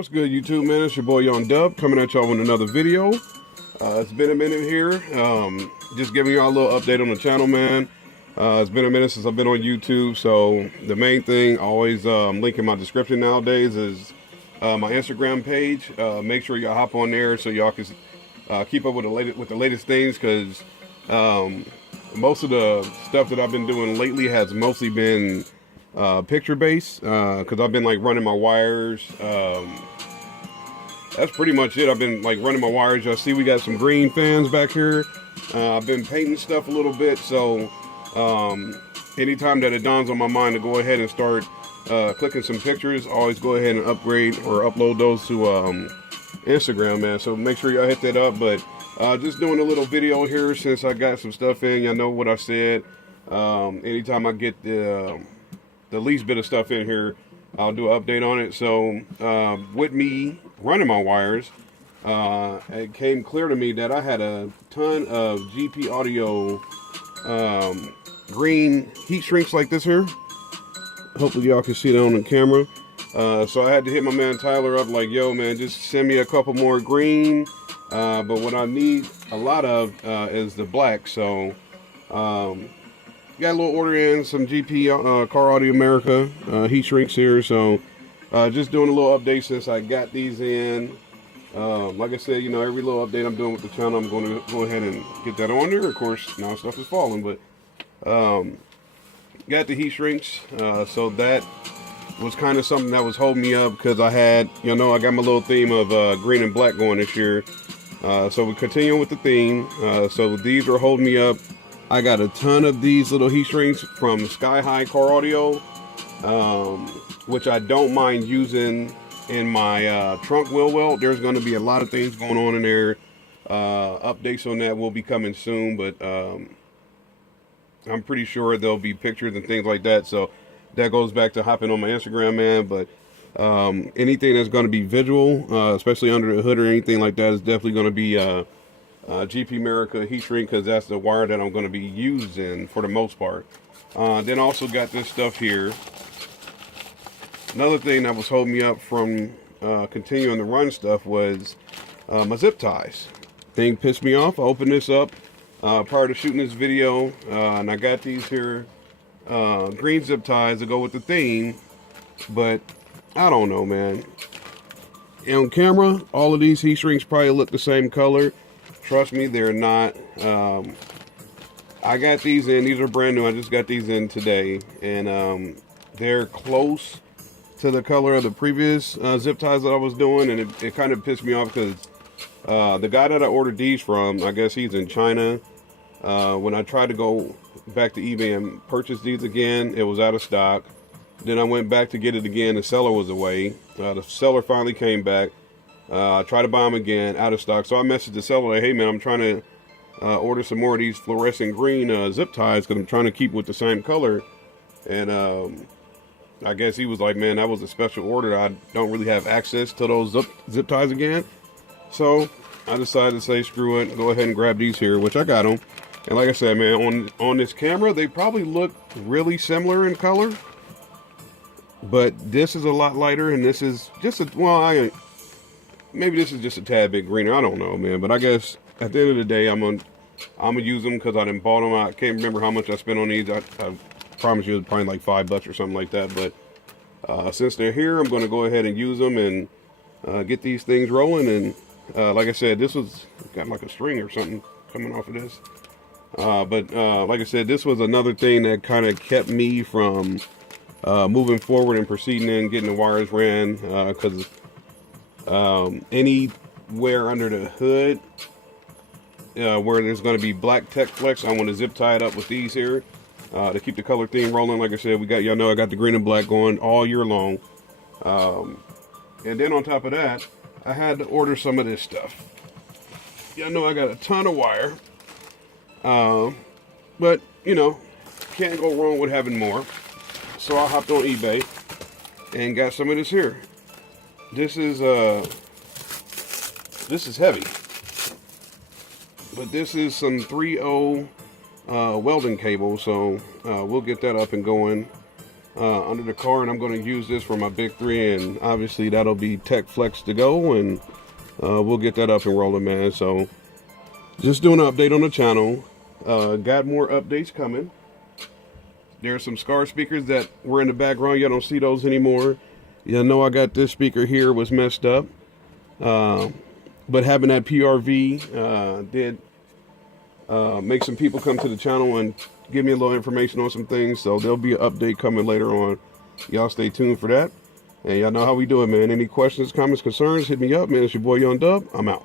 What's good, YouTube, man? It's your boy Young Dub coming at y'all with another video. It's been a minute here. Just giving y'all a little update on the channel, man. It's been a minute since I've been on YouTube, so the main thing, always link in my description nowadays, is my Instagram page. Make sure y'all hop on there so y'all can keep up with the latest things, because most of the stuff that I've been doing lately has mostly been picture based, because I've been like running my wires. That's pretty much it. I've been like running my wires. Y'all see we got some green fans back here. I've been painting stuff a little bit, so anytime that it dawns on my mind to go ahead and start clicking some pictures, always go ahead and upgrade or upload those to Instagram, man. So make sure y'all hit that up. But just doing a little video here since I got some stuff in. Y'all know what I said. Anytime I get the least bit of stuff in here, I'll do an update on it. So with me running my wires, it came clear to me that I had a ton of GP Audio green heat shrinks like this here. Hopefully y'all can see that on the camera. So I had to hit my man Tyler up like, yo man, just send me a couple more green. But what I need a lot of is the black. So got a little order in, some GP Car Audio America heat shrinks here. So just doing a little update since I got these in. Like I said, you know, every little update I'm doing with the channel, I'm going to go ahead and get that on there. Of course, now stuff is falling, but got the heat shrinks. So that was kind of something that was holding me up, because I had, you know, I got my little theme of green and black going this year. So we're continuing with the theme. So these are holding me up. I got a ton of these little heat shrinks from Sky High Car Audio, which I don't mind using in my trunk wheel welt. There's going to be a lot of things going on in there. Updates on that will be coming soon, but I'm pretty sure there'll be pictures and things like that. So that goes back to hopping on my Instagram, man. But anything that's going to be visual, especially under the hood or anything like that, is definitely going to be GP America heat shrink, because that's the wire that I'm going to be using for the most part. Then also got this stuff here. Another thing that was holding me up from continuing the run stuff was my zip ties. Thing pissed me off. I opened this up prior to shooting this video, and I got these here green zip ties to go with the theme, but I don't know, man. On camera, all of these heat shrinks probably look the same color. Trust me, they're not. I got these in. These are brand new. I just got these in today, and they're close to the color of the previous zip ties that I was doing, and it kind of pissed me off, because the guy that I ordered these from, I guess he's in China. When I tried to go back to eBay and purchase these again, it was out of stock. Then I went back to get it again. The seller was away. The seller finally came back. I tried to buy them again, out of stock. So I messaged the seller, like, hey man, I'm trying to order some more of these fluorescent green zip ties, because I'm trying to keep with the same color. And I guess he was like, man, that was a special order. I don't really have access to those zip ties again. So I decided to say, screw it, go ahead and grab these here, which I got them. And like I said, man, on this camera, they probably look really similar in color. But this is a lot lighter, and this is just maybe this is just a tad bit greener. I don't know, man. But I guess at the end of the day, I'm gonna use them, because I done bought them. I can't remember how much I spent on these. I promise you, it's probably like $5 or something like that. But since they're here, I'm gonna go ahead and use them and get these things rolling. And like I said, this was got like a string or something coming off of this. But like I said, this was another thing that kind of kept me from moving forward and proceeding and getting the wires ran, because anywhere under the hood where there's going to be black Tech Flex, I want to zip tie it up with these here to keep the color theme rolling. Like I said, we got, y'all know I got the green and black going all year long. And then on top of that, I had to order some of this stuff. Y'all know I got a ton of wire, but you know, can't go wrong with having more. So I hopped on eBay and got some of this here. This is heavy, but this is some 3/0 welding cable. So we'll get that up and going. under the car, and I'm going to use this for my big 3, and obviously that'll be Tech Flex to go, and we'll get that up and rolling, man. So just doing an update on the channel. Got more updates coming. There's some Scar speakers that were in the background. Y'all don't see those anymore. You know, I got this speaker here was messed up. But having that PRV did make some people come to the channel and give me a little information on some things. So there'll be an update coming later on. Y'all stay tuned for that. And y'all know how we do it, man. Any questions, comments, concerns, hit me up, man. It's your boy Young Dub. I'm out.